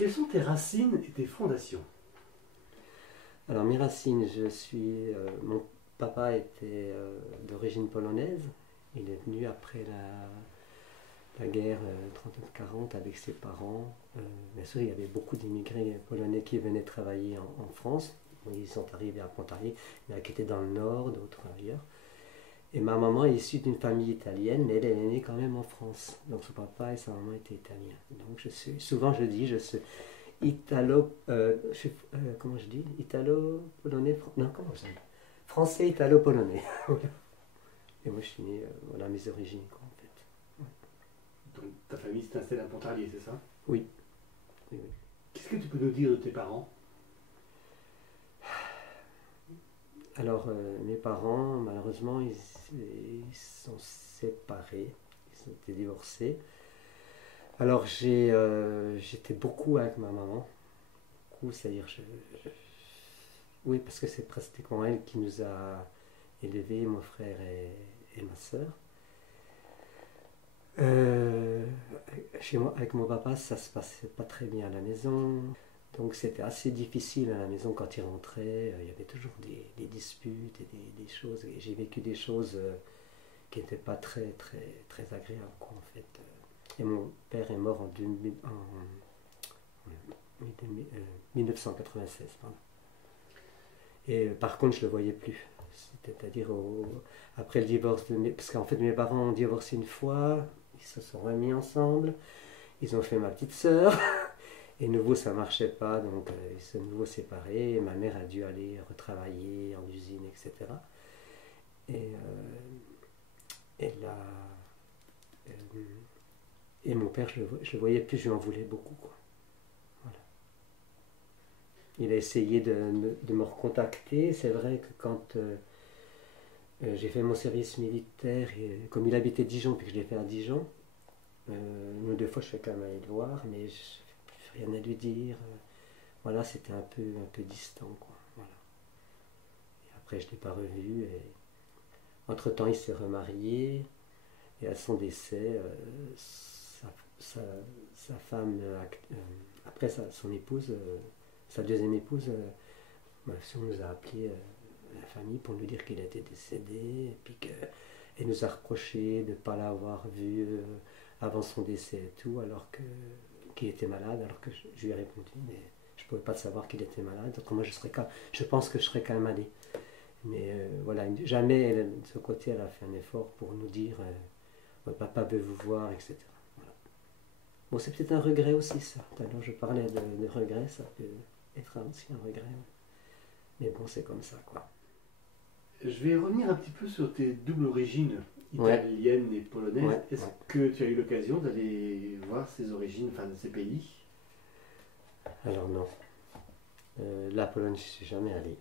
Quelles sont tes racines et tes fondations? Alors mes racines, mon papa était d'origine polonaise. Il est venu après la guerre 39-40 avec ses parents. Bien sûr, il y avait beaucoup d'immigrés polonais qui venaient travailler en France. Ils sont arrivés à Pontarlier, il y en a qui étaient dans le nord, d'autres ailleurs. Et ma maman est issue d'une famille italienne, mais elle est née quand même en France. Donc son papa et sa maman étaient italiens. Donc souvent je dis, je suis comment je dis, italo-polonais, non, comment je dis, français italo-polonais. Et moi je suis né, voilà mes origines quoi, en fait. Donc ta famille s'est installée à Pontarlier, c'est ça? Oui. Oui, oui. Qu'est-ce que tu peux nous dire de tes parents? Alors mes parents, malheureusement, ils sont séparés, ils ont été divorcés. Alors j'étais beaucoup avec ma maman, beaucoup, c'est-à-dire oui, parce que c'est pratiquement elle qui nous a élevés, mon frère et ma sœur. Chez moi, avec mon papa, ça se passait pas très bien à la maison. Donc c'était assez difficile à la maison quand il rentrait. Il y avait toujours des disputes et des choses. Et j'ai vécu des choses qui n'étaient pas très, très, très agréables, quoi, en fait. Et mon père est mort en 1996. Pardon. Et par contre, je ne le voyais plus. C'est-à-dire après le divorce parce qu'en fait mes parents ont divorcé une fois, ils se sont remis ensemble, ils ont fait ma petite sœur, et nouveau ça marchait pas, donc ils se sont nouveau séparés, et ma mère a dû aller retravailler en usine, etc. Et, et mon père, je le voyais plus, je lui en voulais beaucoup, quoi. Voilà. Il a essayé de me recontacter, c'est vrai que quand j'ai fait mon service militaire, et comme il habitait Dijon, puis que je l'ai fait à Dijon, une ou deux fois je fais quand même aller le voir, mais je rien à lui dire. Voilà, c'était un peu distant, quoi. Voilà. Et après, je ne l'ai pas revu. Et entre-temps, il s'est remarié, et à son décès, sa femme, après son épouse, sa deuxième épouse, on nous a appelé la famille pour nous dire qu'il était décédé, et puis qu'elle nous a reproché de ne pas l'avoir vu avant son décès et tout, alors qu'il était malade, alors que je lui ai répondu, mais je ne pouvais pas savoir qu'il était malade, donc moi je pense que je serais quand même allé. Mais voilà, jamais de ce côté elle a fait un effort pour nous dire papa veut vous voir, etc. Voilà. Bon, c'est peut-être un regret aussi, ça. Tout à l'heure je parlais de regret, ça peut être aussi un regret. Mais bon, c'est comme ça, quoi. Je vais revenir un petit peu sur tes doubles origines, italienne et polonaise. Ouais, Est-ce que tu as eu l'occasion d'aller voir ces origines, enfin de ces pays? Alors non. La Pologne, je ne suis jamais allé.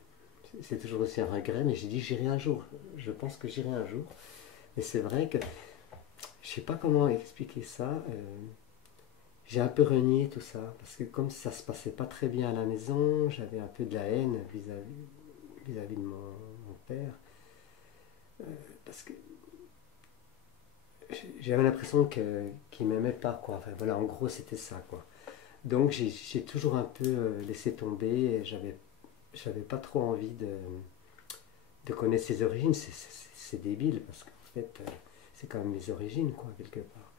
C'est toujours aussi un regret, mais j'ai dit j'irai un jour. Je pense que j'irai un jour. Mais c'est vrai que je ne sais pas comment expliquer ça. J'ai un peu renié tout ça, parce que comme ça se passait pas très bien à la maison, j'avais un peu de la haine vis-à-vis de mon père. Parce que j'avais l'impression qu'il m'aimait pas, quoi. Enfin voilà, en gros c'était ça, quoi. Donc j'ai toujours un peu laissé tomber, et j'avais pas trop envie de connaître ses origines. C'est débile, parce qu'en fait c'est quand même mes origines, quoi, quelque part.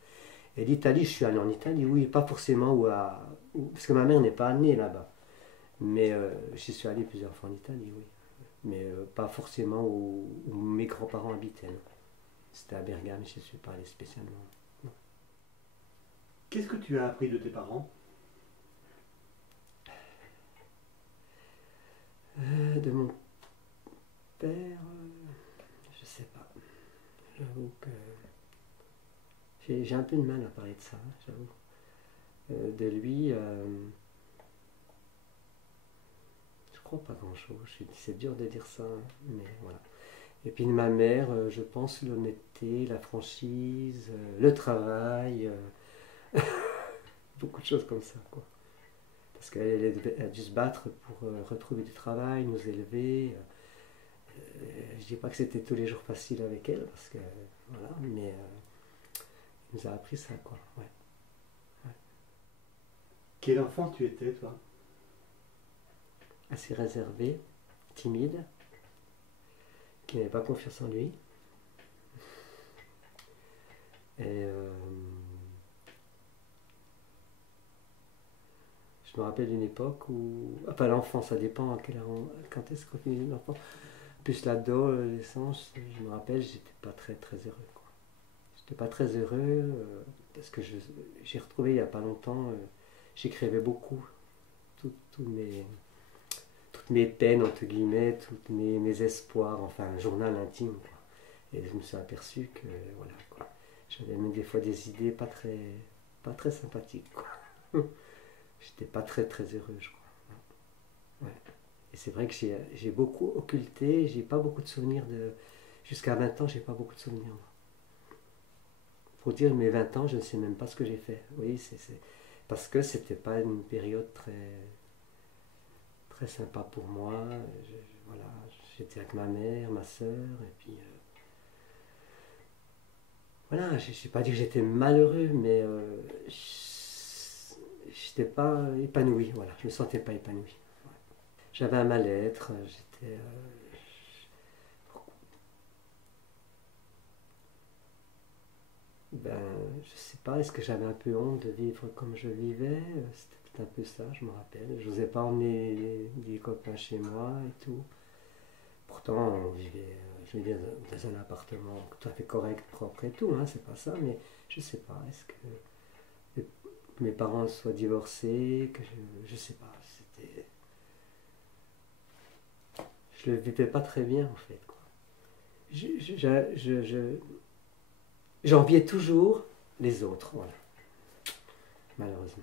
Et l'Italie, je suis allé en Italie, oui, pas forcément parce que ma mère n'est pas née là-bas. Mais j'y suis allé plusieurs fois en Italie, oui. Mais pas forcément où mes grands-parents habitaient. Non. C'était à Bergame, je ne suis pas allé spécialement. Non. Qu'est-ce que tu as appris de tes parents? De mon père, je sais pas. J'avoue que j'ai un peu de mal à parler de ça, hein, j'avoue. De lui, je crois pas grand-chose. C'est dur de dire ça, hein, mais voilà. Et puis de ma mère, je pense l'honnêteté, la franchise, le travail, beaucoup de choses comme ça, quoi. Parce qu'elle a dû se battre pour retrouver du travail, nous élever. Je dis pas que c'était tous les jours facile avec elle, parce que voilà, mais elle nous a appris ça, quoi. Ouais. Ouais. Quel enfant tu étais, toi? Assez réservé, timide, qui n'avait pas confiance en lui. Et je me rappelle d'une époque où, enfin l'enfant, ça dépend à quand est-ce qu'on finit l'enfant. Plus l'adolescence, je me rappelle, j'étais pas très très heureux, quoi. J'étais pas très heureux parce que j'ai retrouvé il y a pas longtemps, j'écrivais beaucoup tout- tout mes, toutes mes peines, entre guillemets, tous mes espoirs, enfin un journal intime, quoi. Et je me suis aperçu que voilà, quoi. J'avais même des fois des idées pas très sympathiques, quoi. J'étais pas très très heureux, je crois. Ouais. Et c'est vrai que j'ai beaucoup occulté, j'ai pas beaucoup de souvenirs de. Jusqu'à 20 ans, j'ai pas beaucoup de souvenirs. Pour dire mes 20 ans, je ne sais même pas ce que j'ai fait. Oui, parce que c'était pas une période très sympa pour moi. Voilà, j'étais avec ma mère, ma soeur, et puis voilà, je ne vais pas dire que j'étais malheureux, mais j'étais pas épanoui. Voilà, je me sentais pas épanoui. J'avais un mal-être, j'étais ben, je sais pas, est-ce que j'avais un peu honte de vivre comme je vivais? C'était peut-être un peu ça, je me rappelle. Je n'osais pas emmener des copains chez moi et tout. Pourtant, je vivais dans un appartement tout à fait correct, propre et tout, hein, c'est pas ça, mais je sais pas, est-ce que mes parents soient divorcés, que je sais pas, je le vivais pas très bien en fait, quoi. J'enviais toujours les autres, voilà, malheureusement.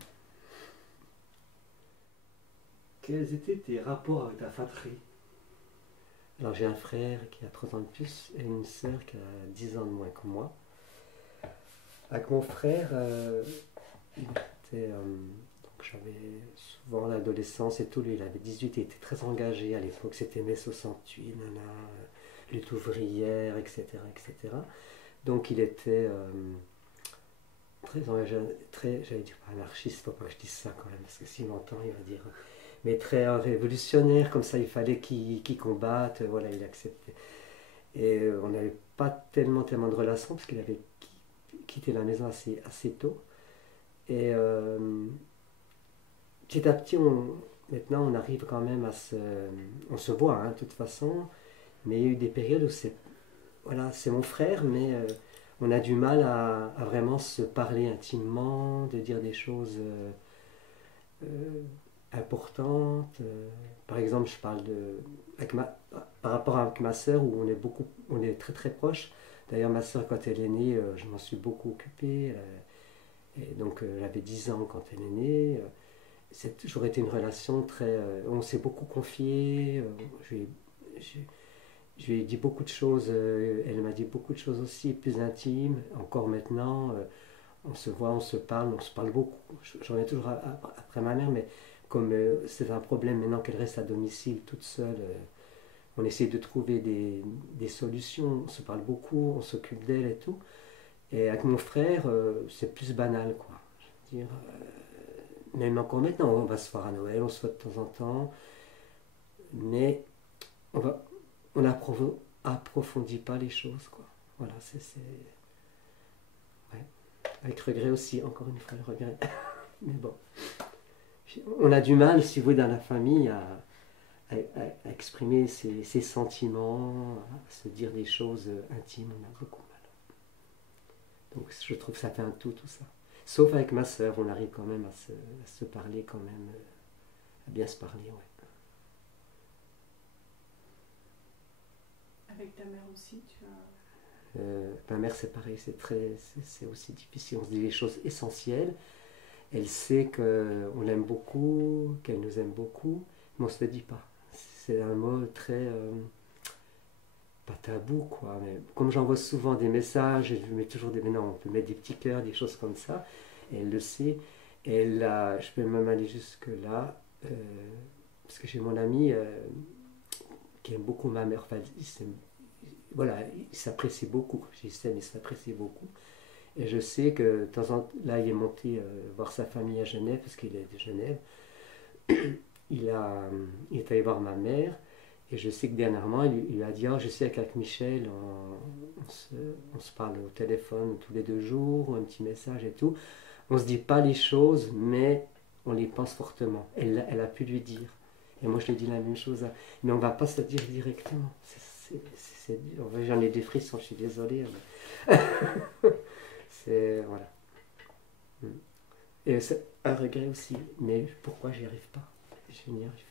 Quels étaient tes rapports avec ta fratrie? Alors j'ai un frère qui a 3 ans de plus et une sœur qui a 10 ans de moins que moi. Avec mon frère, il était, donc j'avais souvent l'adolescence et tout, lui il avait 18, il était très engagé à l'époque, c'était mai 68, nana, lutte ouvrière, etc., etc. Donc il était très engagé, très, j'allais dire pas anarchiste, faut pas que je dise ça quand même, parce que s'il m'entend, il va dire, mais très révolutionnaire, comme ça il fallait qu'il combatte, voilà, il acceptait. Et on n'avait pas tellement de relations, parce qu'il avait quitté la maison assez tôt. Et petit à petit, maintenant on arrive quand même on se voit, hein, de toute façon, mais il y a eu des périodes où voilà, c'est mon frère, mais on a du mal à vraiment se parler intimement, de dire des choses euh, importantes. Par exemple, je parle par rapport avec ma sœur, où on est très très proches. D'ailleurs, ma sœur, quand elle est née, je m'en suis beaucoup occupé. Et donc, elle avait 10 ans quand elle est née. C'est toujours été une relation très. On s'est beaucoup confié. Je lui ai- je- je lui ai dit beaucoup de choses. Elle m'a dit beaucoup de choses aussi, plus intimes. Encore maintenant, on se voit, on se parle, on se parle beaucoup. J'en ai toujours après ma mère, mais comme c'est un problème maintenant qu'elle reste à domicile toute seule, on essaie de trouver des solutions. On se parle beaucoup, on s'occupe d'elle et tout. Et avec mon frère, c'est plus banal, quoi. Je veux dire, même encore maintenant, on va se voir à Noël, on se voit de temps en temps, mais on va, on approfondit pas les choses, quoi. Voilà, ouais. Avec regret aussi, encore une fois, le regret. Mais bon, on a du mal, si vous voulez, dans la famille, à exprimer ses sentiments, à se dire des choses intimes, on a beaucoup mal. Donc je trouve que ça fait un tout ça. Sauf avec ma sœur, on arrive quand même à se parler quand même, à bien se parler, ouais. Avec ta mère aussi, tu as... Ma mère, c'est pareil, c'est aussi difficile. On se dit les choses essentielles. Elle sait qu'on l'aime beaucoup, qu'elle nous aime beaucoup, mais on ne se le dit pas. C'est un mot très... pas tabou, quoi. Mais comme j'envoie souvent des messages, je mets toujours des... Non, on peut mettre des petits cœurs, des choses comme ça. Et elle le sait. Et là, je peux même aller jusque-là, parce que j'ai mon ami qui aime beaucoup ma mère. Enfin, voilà, il s'apprécie beaucoup. Je dis ça, mais il s'apprécie beaucoup. Et je sais que de temps en temps, là, il est monté voir sa famille à Genève, parce qu'il est de Genève. Il est allé voir ma mère. Et je sais que dernièrement, il lui a dit, oh, je sais qu'avec Michel, on se parle au téléphone tous les 2 jours, ou un petit message et tout. On ne se dit pas les choses, mais on les pense fortement. Elle a pu lui dire. Et moi, je lui ai dit la même chose. Mais on ne va pas se le dire directement. J'en ai des frissons, je suis désolé. Mais... c'est... Voilà. Et c'est un regret aussi. Mais pourquoi j'y arrive pas? Je n'y arrive pas.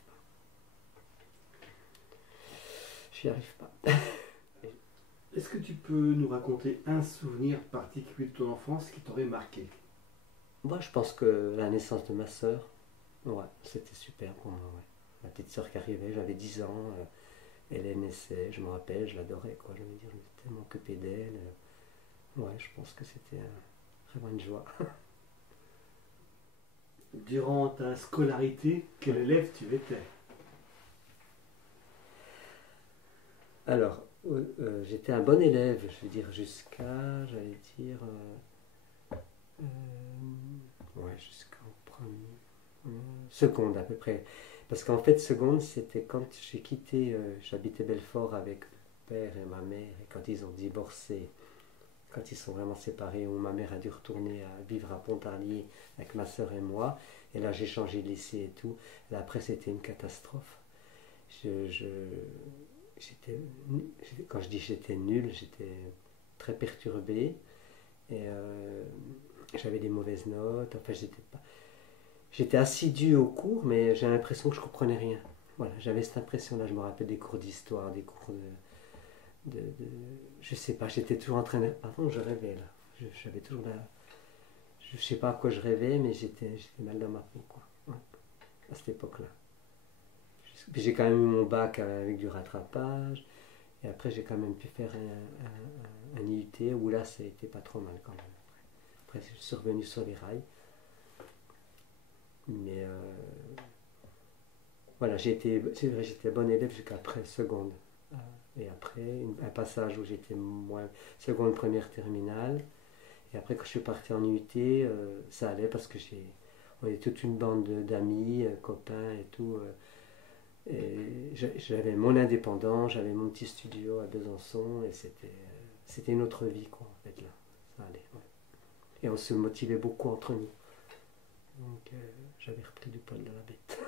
J'y arrive pas. Est-ce que tu peux nous raconter un souvenir particulier de ton enfance qui t'aurait marqué? Moi, je pense que la naissance de ma sœur, ouais, c'était super pour moi. Ouais. Ma petite sœur qui arrivait, j'avais 10 ans, elle naissait, je me rappelle, je l'adorais, quoi. Je veux dire, je m'étais tellement occupé d'elle. Ouais, je pense que c'était vraiment une joie. Durant ta scolarité, quel élève tu étais? Alors, j'étais un bon élève, je veux dire, jusqu'à, j'allais dire, ouais, jusqu'en premier, seconde à peu près. Parce qu'en fait, seconde, c'était quand j'ai quitté, j'habitais Belfort avec mon père et ma mère, et quand ils ont divorcé, quand ils sont vraiment séparés, où ma mère a dû retourner à vivre à Pontarlier avec ma soeur et moi, et là j'ai changé de lycée et tout, et après c'était une catastrophe. Quand je dis j'étais nul, j'étais très perturbé, et j'avais des mauvaises notes, enfin j'étais assidu au cours, mais j'ai l'impression que je comprenais rien. Voilà, j'avais cette impression-là, je me rappelle des cours d'histoire, des cours je sais pas, j'étais toujours en train de... Pardon, je rêvais là. J'avais toujours la... Je sais pas à quoi je rêvais, mais j'étais mal dans ma peau, quoi. Ouais, à cette époque-là. Puis j'ai quand même eu mon bac avec du rattrapage. Et après, j'ai quand même pu faire un IUT où là, ça a été pas trop mal quand même. Après, je suis revenu sur les rails. Mais voilà, c'est vrai, j'étais bon élève jusqu'après seconde. Et après, un passage où j'étais moins seconde, première, terminale. Et après, quand je suis parti en IUT, ça allait parce que on est toute une bande d'amis, copains et tout. Et j'avais mon indépendant, j'avais mon petit studio à Besançon et c'était une autre vie, quoi, en fait, là. Ça allait, ouais. Et on se motivait beaucoup entre nous. Donc, j'avais repris du poil de la bête.